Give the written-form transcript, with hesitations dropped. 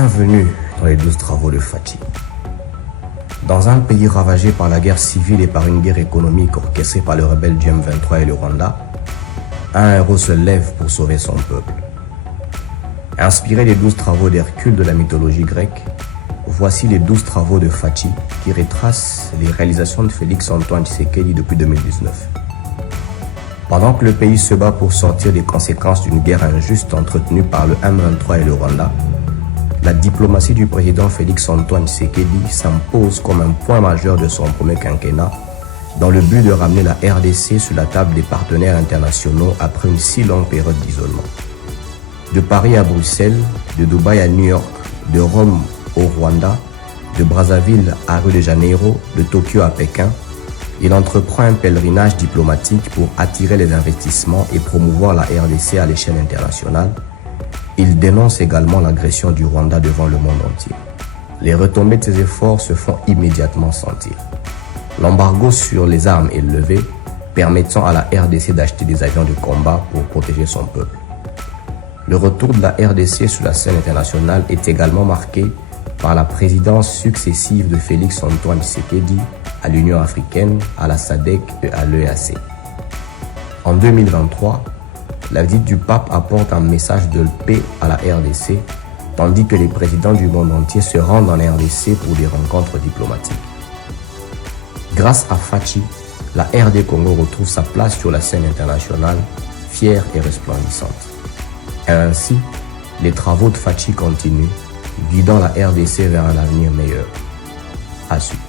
Bienvenue dans les 12 travaux de Fachi. Dans un pays ravagé par la guerre civile et par une guerre économique orchestrée par le rebelle du M23 et le Rwanda, un héros se lève pour sauver son peuple. Inspiré des 12 travaux d'Hercule de la mythologie grecque, voici les 12 travaux de Fachi qui retracent les réalisations de Félix-Antoine Tshisekedi depuis 2019. Pendant que le pays se bat pour sortir des conséquences d'une guerre injuste entretenue par le M23 et le Rwanda, la diplomatie du président Félix-Antoine Tshisekedi s'impose comme un point majeur de son premier quinquennat dans le but de ramener la RDC sur la table des partenaires internationaux après une si longue période d'isolement. De Paris à Bruxelles, de Dubaï à New York, de Rome au Rwanda, de Brazzaville à Rio de Janeiro, de Tokyo à Pékin, il entreprend un pèlerinage diplomatique pour attirer les investissements et promouvoir la RDC à l'échelle internationale. Il dénonce également l'agression du Rwanda devant le monde entier. Les retombées de ces efforts se font immédiatement sentir. L'embargo sur les armes est levé, permettant à la RDC d'acheter des avions de combat pour protéger son peuple. Le retour de la RDC sur la scène internationale est également marqué par la présidence successive de Félix-Antoine Tshisekedi à l'Union africaine, à la SADC et à l'EAC. En 2023, la visite du pape apporte un message de paix à la RDC, tandis que les présidents du monde entier se rendent en RDC pour des rencontres diplomatiques. Grâce à Fachi, la RD Congo retrouve sa place sur la scène internationale, fière et resplendissante. Et ainsi, les travaux de Fachi continuent, guidant la RDC vers un avenir meilleur. À suivre.